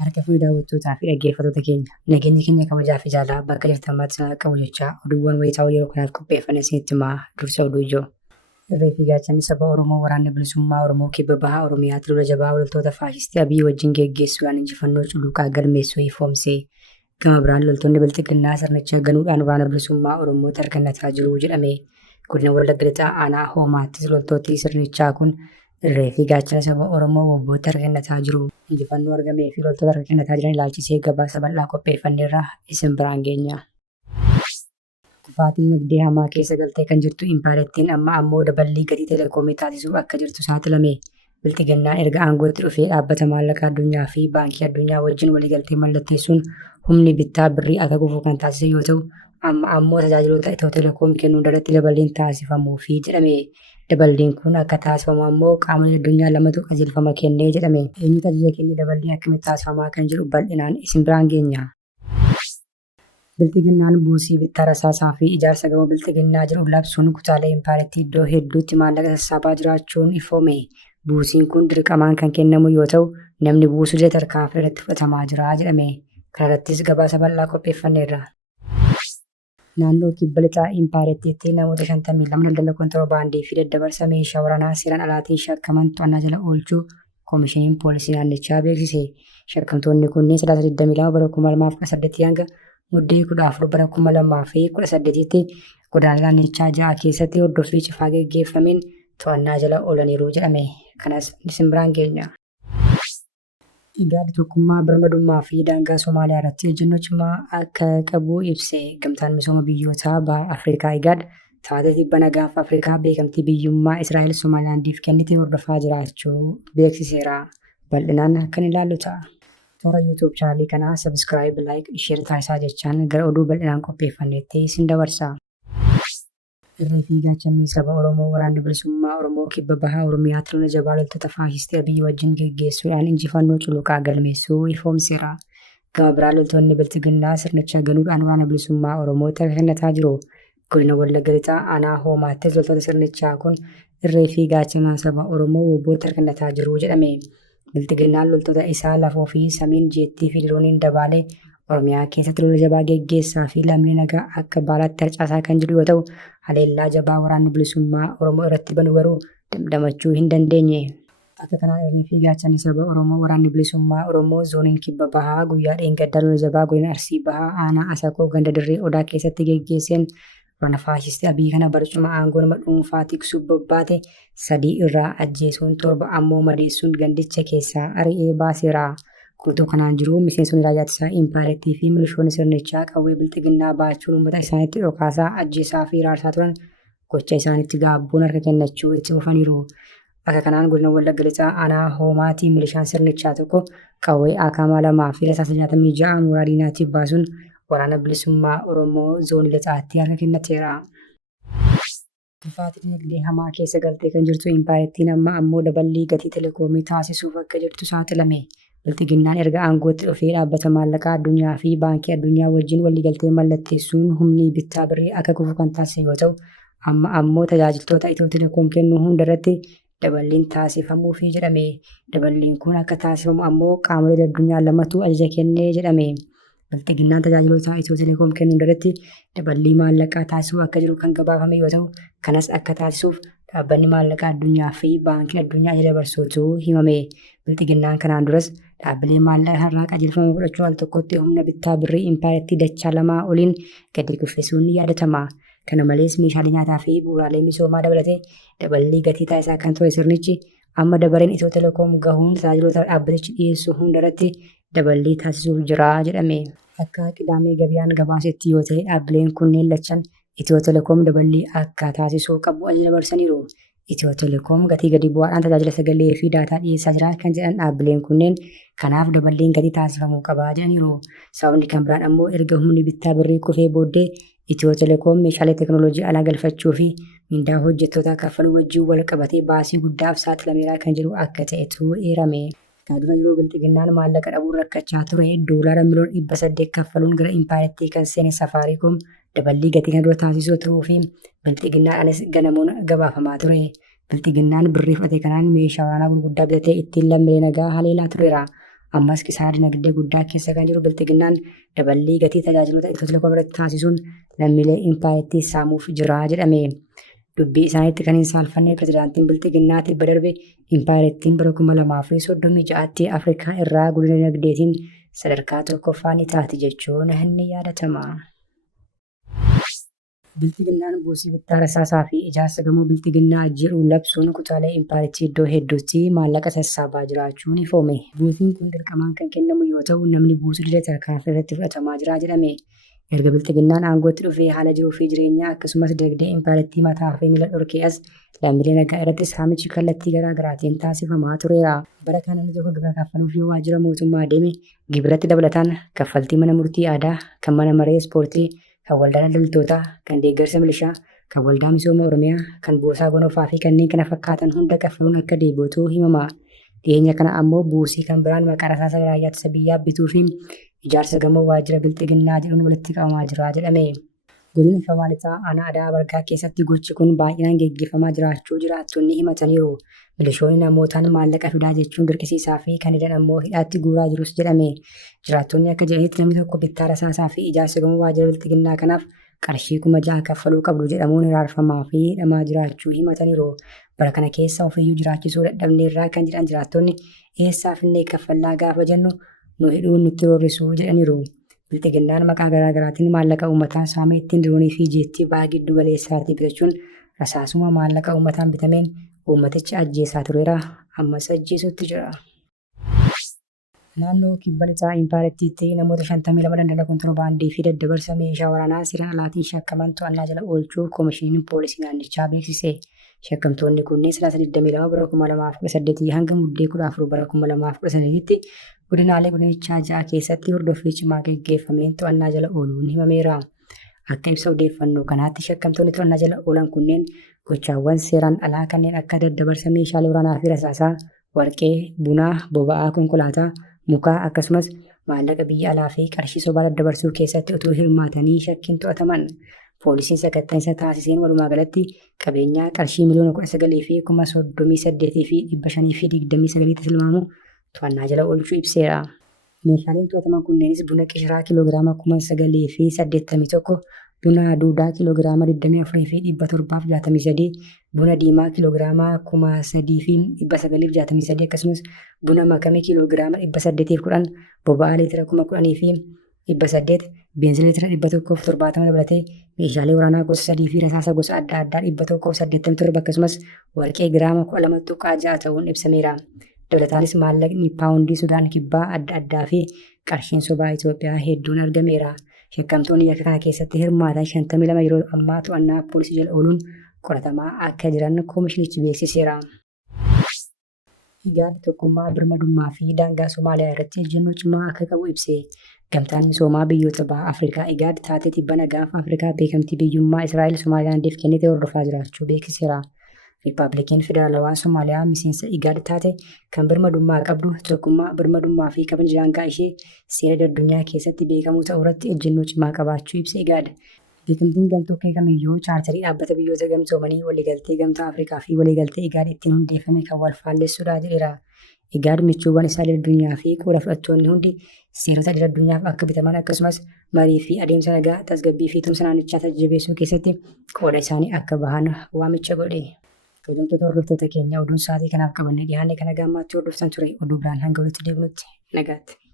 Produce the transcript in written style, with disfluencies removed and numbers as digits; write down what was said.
Harka fuudhaa daawwattootaa fi dhaggeeffattoota keenya nageenyi keenya kabajaa fi jaalala bakka jirtan maatti qabu jechaa oduuwwan wayitaawoo yeroo kanaaf qopheeffame isinitti himaa dursa oduu ijoo. Irree fi gaachanni saba Oromoo waraanni bilisummaa Oromoo kibba bahaa Oromiyaatti lola jabaa loltoota faashistii Abiyyi wajjin geggeessuudhaan injifannoo cululuqaa galmeessuu ifoomse. Gama biraan loltoonni bilxiginnaa sirnicha ganuudhaan waraana bilisummaa Oromoo tarkaanfataa jiru jedhame. Godina Wallagga Lixaa aanaa Hoomaattis loltooti sirnichaa kun irree fi gaachana saba Oromoo wobboota tarkaanfataa jiru. Injifannoo argamee fi loltoota tarkaanfataa jiran ilaalchisee gabaasa bal'aa qopheeffanneerra isin biraan geenya. Kufaatiin nagdee hamaa keessa galtee kan jirtu Impaarettiin amma ammoo daballii gatii teleekoomii taasisuuf akka jirtu saaxilame. Bilxiginnaan erga aangootti dhufee dhaabbata maallaqa addunyaa fi baankii addunyaa wajjin waliigaltee mallatteessuun humni bittaa birrii akka kufu kan taasise yoo ta'u, amma ammoo tajaajiloota Itiyoo Telekoom kennuun irratti daballiin taasifamuufi jedhame. Daballiin kun akka taasifamu ammoo qaamonni addunyaa lamatu qajeelfama kennee jedhame. Eenyutu ajaja kennee daballiin akkamitti taasifamaa kan jedhu bal'inaan isin biraan geenya. Bilxiginnaan buusii bittaa rasaasaa fi ijaarsa gamoo bilxiginnaa jedhu labsuun kutaalee Impaarettii iddoo hedduutti maallaqa sassaabaa jiraachuun ifoome. Buusiin kun dirqamaan kan kennamu yoo ta'u, namni buusu illee tarkaanfii irratti fudhatamaa jira jedhame. Kana irrattis gabaasa bal'aa qopheeffanneerra. Naannoo kibba lixaa Impaarettiitti namoota 52 daldala kontiroobaandii fi daddabarsa meeshaa waraanaa seeraan alaatiin shakkaman to'annaa jala oolchuu koomishiniin poolisii naannichaa beeksise. Shakkamtoonni kunneen 22 bara 2018 hanga muddee 14 bara 2018tti godaana naannichaa 6 keessatti hordoffii cifaa geggeeffameen to'annaa jala oolaniiru jedhame. Kanas isin biraan geenya. Igaad tokkummaa birmadummaa fi daangaa Somaaliyaa irratti ejjennoo cimaa akka qabu ibse. Gamtaan misooma biyyoota baha Afrikaa Igaad taatee tibba nagaaf Afrikaa beekamtii biyyummaa Israa'el Somaaliyaandiif kennite hordofaa jiraachuu beeksiseera. Bal'inaan kan ilaallu ta'a. Toora YouTube chaanalii kanaa subscribe, like, share taasisaa jechaan gara oduu bal'inaan qopheeffannetti isin dabarsa. Irree fi gaachanni saba Oromoo waraanni bilisummaa Oromoo kibba bahaa Oromiyaatti lola jabaa loltoota faashistii Abiyyi wajjin geggeessuudhaan injifannoo cululuqaa galmeessuu ifoomseera. Gama biraan loltoonni bilxiginnaa sirnicha ganuudhaan waraana bilisummaa Oromoo tarkaanfataa jiru. Godina Wallagga Lixaa aanaa Hoomaattis loltoota sirnichaa kun irree fi gaachana saba Oromoo wobboota tarkaanfataa jiru jedhame. Bilxiginnaan loltoota isaa lafoo fi samiin jeettii fi dirooniin dabaalee Oromiyaa keessatti lola jabaa geggeessaa fi lammiilee nagaa akka baalaatti harcaasaa kan jiru yoo ta'u, haleellaa jabaa waraanni bilisummaa Oromoo irratti banu garuu damdamachuu hin dandeenye. Akka kanaan irree fi gaachanni saba Oromoo waraanni bilisummaa Oromoo zooniin kibba bahaa guyyaa dheengaddaa lola jabaa godina Arsii bahaa aanaa Asakoo ganda dirree Odaa keessatti geggeesseen waraana faashistii Abiyyi kana barcuma aangoo nama dhuunfaa tiksuuf bobbaate 3 irraa ajjeesuun 7 ammoo madeessuun gandicha keessaa ari'ee baaseera. Guutuu kanaan jiru miseensonni raayyaa ittisaa Impaarettii fi milishoonni sirnichaa qawwee bilxiginnaa baachuun uummata isaaniitti dhokaasaa ajjeesaa fi raarsaa turan gocha isaaniitti gaabbuun harka kennachuu itti fufaniiru. Akka kanaan godina Wallagga Lixaa aanaa Hoomaatii milishaan sirnichaa tokko qawwee akamaa 2 fi rasaasa 66 mooraa diinaatti baasuun waraana bilisummaa Oromoo zoonii lixaatti harka kennateera. Kufaatii dinagdee hamaa keessa galtee kan jirtu Impaarettiin amma ammoo daballii gatii teleekoomii taasisuuf akka jirtu saaxilame. Bilxiginnaan erga aangootti dhufee dhaabbata maallaqaa addunyaa fi baankii addunyaa wajjin waliigaltee mallatteessuun humni bittaa birrii akka kufu kan taasise yoo ta'u, amma ammoo tajaajiltoota Itiyoo Telekoom kennuu hundarratti daballiin taasifamuufi jedhame. Daballiin kun akka taasifamu ammoo qaamolee addunyaa lamatu ajaja kennee jedhame. Bilxiginnaan tajaajiloota Itiyoo Telekoom kennuu irratti daballii maallaqaa taasisuu akka jiru kan gabaafame yoo ta'u, kanas akka taasisuuf dhaabbanni maallaqaa addunyaa fi baankii addunyaa ajaja dabarsuutu himame. Bilxiginnaan kanaan duras dhaabbilee maallaqaa irraa qajeelfama fudhachuun al tokkotti humna bittaa birrii Impaarettii dachaa 2 oliin gadi kuffisuun yaadatama. Kana malees meeshaalee nyaataa fi bu'uuraalee misoomaa dabalatee daballii gatii taasisaa kan ture sirnichi amma dabareen Itiyoo Telekoom gahuun tajaajiloota dhaabbatichi dhiyeessu hundarratti daballii taasisuuf jira jedhame. Akka Qidaamee Gabiyaan gabaasetti yoo ta'e dhaabbileen kunneen lachan Itiyoo Telekoom daballii akka taasisuu qabu ajaja dabarsaniiru. Itiyoo Telekoom gatii gadi bu'aadhaan tajaajila sagalee fi daataa dhiyeessaa jira kan jedhan dhaabbileen kunneen kanaaf daballiin gatii taasifamuu qaba jedhaniiru. Sababni kan biraan ammoo erga humni bittaa birrii kufee booddee Itiyoo Telekoom meeshaalee teekinooloojii alaa galfachuu fi mindaa hojjettoota kaffaluu wajjin wal qabatee baasii guddaaf saaxilameera kan jiru akka ta'etu eerame. Kana dura yeroo bilxiginnaan maallaqa dhabuun rakkachaa ture doolaara miliyoona 800 kaffaluun gara Impaarettii kan seene Safaariikoom daballii gatii kana dura taasisuu turuu fi bilxiginnaanis ganamuun gabaafamaa ture. Bilxiginnaan birrii fudhate kanaan meeshaa waraanaa gurguddaa bitatee ittiin lammiilee nagaa haleelaa tureera. ammas qisaara dinagdee guddaa keessa kan jiru bilxiginnaan daballii gatii tajaajiloota Itiyoo Telekoom irratti taasisuun lammiilee impaayettii saamuuf jira jedhame. Dubbii isaaniitti kan hin saalfanne pirezidaantiin bilxiginnaa tibba darbe impaayettiin bara 2036tti Afrikaa irraa guddina dinagdeetiin sadarkaa tokkoffaa ni taati jechuun ni yaadatama. Bilxiginnaan buusii bittaa rasaasaa fi ijaarsa gamoo bilxiginnaa jedhu labsuun kutaalee impaayettii iddoo hedduutti maallaqa sassaabaa jiraachuun ifoome. Buusiin kun dirqamaan kan kennamu yoo ta'u namni buusuu dide tarkaanfii irratti fudhatamaa jira jedhame. Erga bilxiginnaan aangootti dhufee haala jiruu fi jireenyaa akkasumas dinagdee impaayettii mataa fi miila dhorkee as lammiilee nagaa irratti saamichi kallattii garaa garaatiin taasifamaa tureera. Bara kana namni tokko gibira kaffaluuf yoo waajjira mootummaa deeme gibiratti dabalataan kaffaltii mana murtii aadaa, kan mana maree ispoortii, kan waldaa daldaltootaa, kan deeggarsa milishaa, kan waldaa misooma oromiyaa, kan buusaa gonofaa fi kanneen kana fakkaatan hunda kaffaluun akka deebi'utu himama. Dhiyeenya kana ammoo buusii kan biraan maqaa rasaasa raayyaa ittisa biyyaa bituu fi ijaarsa gamoo waajjira bilxiginnaa jedhuun walitti qabamaa jira jedhame. Godina Shawaa Lixaa aanaa Adaa Bargaa keessatti gochi kun baay'inaan geggeeffamaa jiraachuu jiraattonni himataniiru. Milishoonni namootaan maallaqa fidaa jechuun dirqisiisaa fi kan hidhan ammoo hidhaatti guuraa jirus jedhame. Jiraattonni akka jedhanitti namni tokko bittaa rasaasaa fi ijaarsa gamoo waajjira bilxiginnaa kanaaf qarshii 6,000 kaffaluu qabdu jedhamuun hiraarfamaa fi hidhamaa jiraachuu himataniiru. Bara kana keessa ofiyyuu jiraachisuu dadhabneerraa kan jedhan jiraattonni eessaa finnee kaffallaa gaafa jennu nu hidhuun nutti roorrisuu jedhaniiru. Bilxiginnaan maqaa garaa garaatiin maallaqa uummataa saamee ittiin diroonii fi jeettii ba'aa giddu galeessaatii bitachuun rasaasuma maallaqa uummataan bitameen uummaticha ajjeesaa tureera. Ammas ajjeesutti jira. Naannoo kibba lixaa impaayettiitti namoota 52 daldala kontiroobaandii fi daddabarsa meeshaa waraanaa seeraan alaatiin shakkaman to'annaa jala oolchuu koomishiniin poolisii naannichaa beeksise. Shakkamtoonni kunneen 22 bara 2018 hanga muddee 14 bara 2018tti godinaalee godinichaa 6 keessatti hordoffii cimaa gaggeeffameen to'annaa jala ooluun himameera. Akka ibsa odeeffannoo kanaatti shakkamtoonni to'annaa jala oolan kunneen gochaawwan seeraan alaa kanneen akka daddabarsa meeshaalee waraanaa fi rasaasaa, warqee, bunaa, boba'aa konkolaataa, mukaa akkasumas maallaqa biyya alaa fi qarshii sobaa daddabarsuu keessatti utuu hirmaatanii shakkiin to'ataman. Poolisiin sakatta'insa taasiseen walumaa galatti qabeenyaa qarshii miliyoona 19 fi 38 fi 529 tilmaamu to'annaa jala oolchuu ibseera. Meeshaaleen to'ataman kunneenis buna qishiraa kiiloogiraama 9,000 fi 81, buna duudaa kiiloogiraama 24 fi 763, buna diimaa kiiloogiraama 3,000 fi 963 akkasumas buna makamee kiiloogiraama 810, boba'aa liitira 10,000 fi 800, beenzila liitira 170 dabalatee meeshaalee waraanaa gosa 3 fi rasaasa gosa adda addaa 187 akkasumas warqee giraama 12.6 ta'uun ibsameera. Dabalataanis maallaqni paawundii Sudaan kibbaa adda addaa fi qarshiin sobaa Itoophiyaa hedduun argameera. Shakkamtoonni yakka kana keessatti hirmaatan 52 yeroo ammaa to'annaa poolisii jala ooluun qoratamaa akka jiran koomishinichi beeksiseera. Igaad tokkummaa birmadummaa fi daangaa Somaaliyaa irratti ejjennoo cimaa akka qabu ibse. Gamtaan misoomaa biyyoota baha Afrikaa Igaad taatee tibbana gaafa Afrikaa beekamtii biyyummaa Israa'el Somaaliyaandiif kennite hordofaa jiraachuu beeksiseera. Riippaabilikiin Federaalawaa Somaaliyaa miseensa Igaad taate kan birmadummaa qabdu tokkummaa birmadummaa fi kabajni daangaa ishee seera addunyaa keessatti beekamuu ta'uu irratti ejjennoo cimaa qabaachuu ibse Igaad. Beekamtiin gamtokkee kamiyyuu chaartarii dhaabbata biyyoota gamtoomanii waliigaltee gamtaa Afrikaa fi waliigaltee Igaad ittiin hundeeffame kan wal faalleessuudha jedheera. Igaad michuuwwan isaa addunyaa fi qooda fudhattoonni hundi seerota addunyaaf akka bitaman akkasumas marii fi adeemsa nagaa tasgabbii fi tumsa naannichaa jajjabeessuu keessatti qooda isaanii akka bahan waamicha godhe. Hordoftoota hordoftoota keenya oduun sa'aatii kanaaf qabannee dhiyaanne kana gammaatti hordoftan ture oduu biraan hanga walitti deebinutti nagaatti.